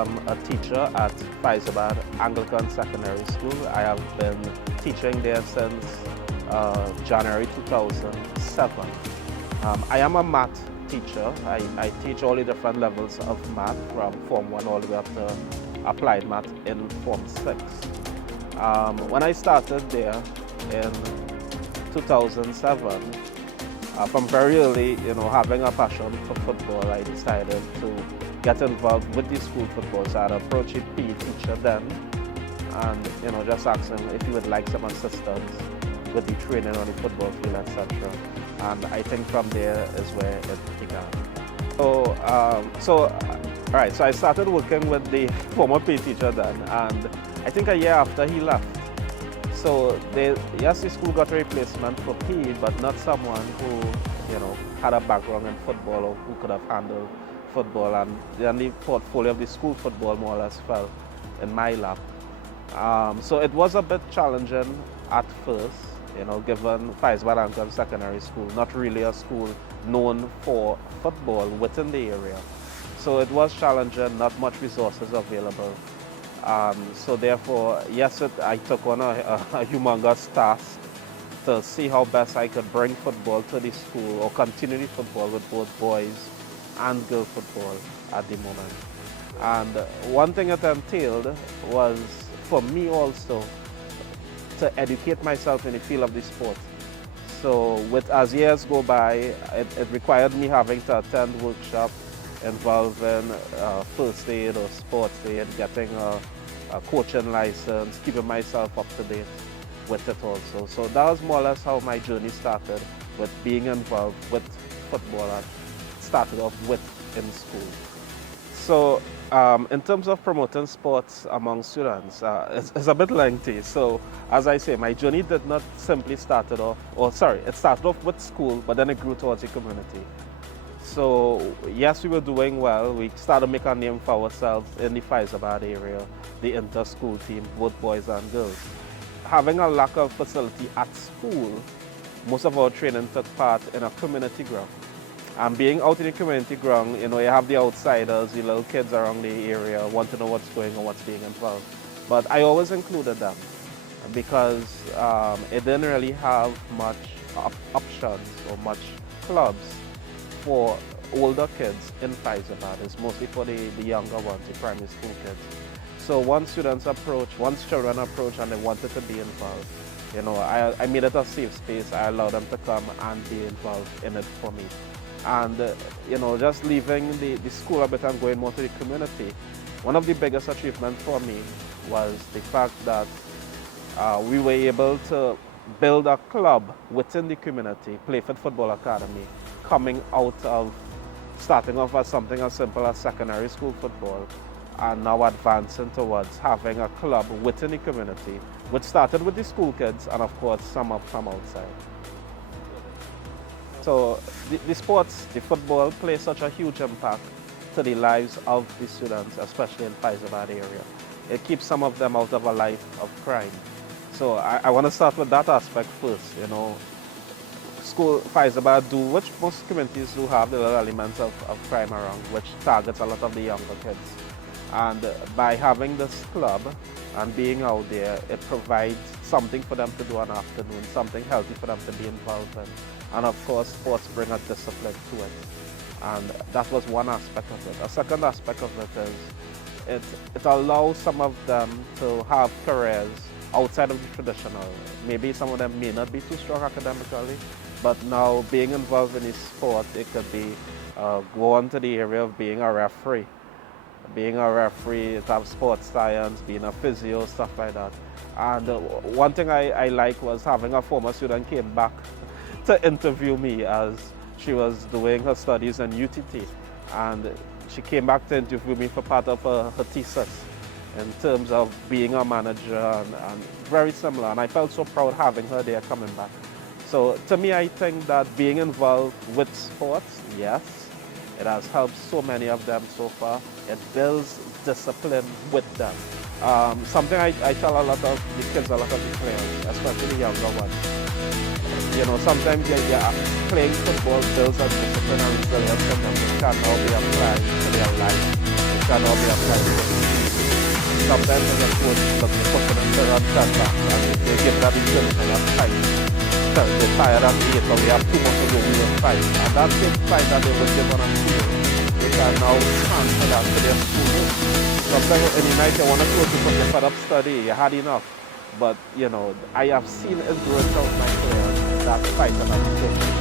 am a teacher at S.H.A.P.E Anglican Secondary School. I have been teaching there since January 2007. I am a math teacher. I teach all the different levels of math from Form 1 all the way up to applied math in Form 6. When I started there in 2007, from very early, having a passion for football, I decided to get involved with the school football. So I'd approach a PE teacher then and, just ask him if he would like some assistance with the training on the football field, etc. And I think from there is where it began. So I started working with the former PE teacher then, and I think a year after he left. So yes, the school got a replacement for PE, but not someone who, had a background in football or who could have handled football. And then the portfolio of the school football more or less fell in my lap. So it was a bit challenging at first, given S.H.A.P.E Anglican Secondary School, not really a school known for football within the area. So it was challenging, not much resources available. So therefore, yes, I took on a humongous task to see how best I could bring football to the school or continue the football with both boys and girl football at the moment. And one thing it entailed was for me also to educate myself in the field of the sport. So as years go by, it required me having to attend workshops involving first aid or sports aid, getting a coaching license, keeping myself up to date with it also. So that was more or less how my journey started, with being involved with football. I started off with in school. So in terms of promoting sports among students, it's a bit lengthy. So as I say, my journey did not simply it started off with school, but then it grew towards the community. So yes, we were doing well. We started to make a name for ourselves in the S.H.A.P.E area, the inter-school team, both boys and girls. Having a lack of facility at school, most of our training took part in a community ground. And being out in the community ground, you have the outsiders, the little kids around the area want to know what's going on, what's being involved. But I always included them because it didn't really have much options or much clubs for older kids in S.H.A.P.E. It's mostly for the younger ones, the primary school kids. So once children approach and they wanted to be involved, I made it a safe space. I allowed them to come and be involved in it for me. And, just leaving the school a bit and going more to the community, one of the biggest achievements for me was the fact that we were able to build a club within the community, Playfit Football Academy, coming out of starting off as something as simple as secondary school football and now advancing towards having a club within the community, which started with the school kids and of course some up from outside. So the sports, the football plays such a huge impact to the lives of the students, especially in S.H.A.P.E area. It keeps some of them out of a life of crime. So I want to start with that aspect first, School S.H.A.P.E which most communities do have the little elements of crime around, which targets a lot of the younger kids. And by having this club and being out there, it provides something for them to do in the afternoon, something healthy for them to be involved in. And of course, sports bring a discipline to it. And that was one aspect of it. A second aspect of it is it allows some of them to have careers outside of the traditional. Maybe some of them may not be too strong academically, but now being involved in a sport, it could be go on to the area of being a referee. Being a referee, it have sports science, being a physio, stuff like that. And one thing I like was having a former student came back to interview me as she was doing her studies in UTT. And she came back to interview me for part of her thesis in terms of being a manager and very similar. And I felt so proud having her there coming back. So to me, I think that being involved with sports, yes, it has helped so many of them so far. It builds discipline with them. Something I tell a lot of the kids, a lot of the players, especially the younger ones. Sometimes playing football builds a discipline and resilience in them which can now be applied to their life. can all be applied to them. Sometimes as a coach, but the person is on setback, and if they get that intention of fight, they're tired and late, but we have too much to go, we will fight. And that same fight that they will give on a field, they can now transfer that to their school. Sometimes any night you want to close because you're fed up study, you had enough. But, you know, I have seen it growing out my players, that fight and that intention.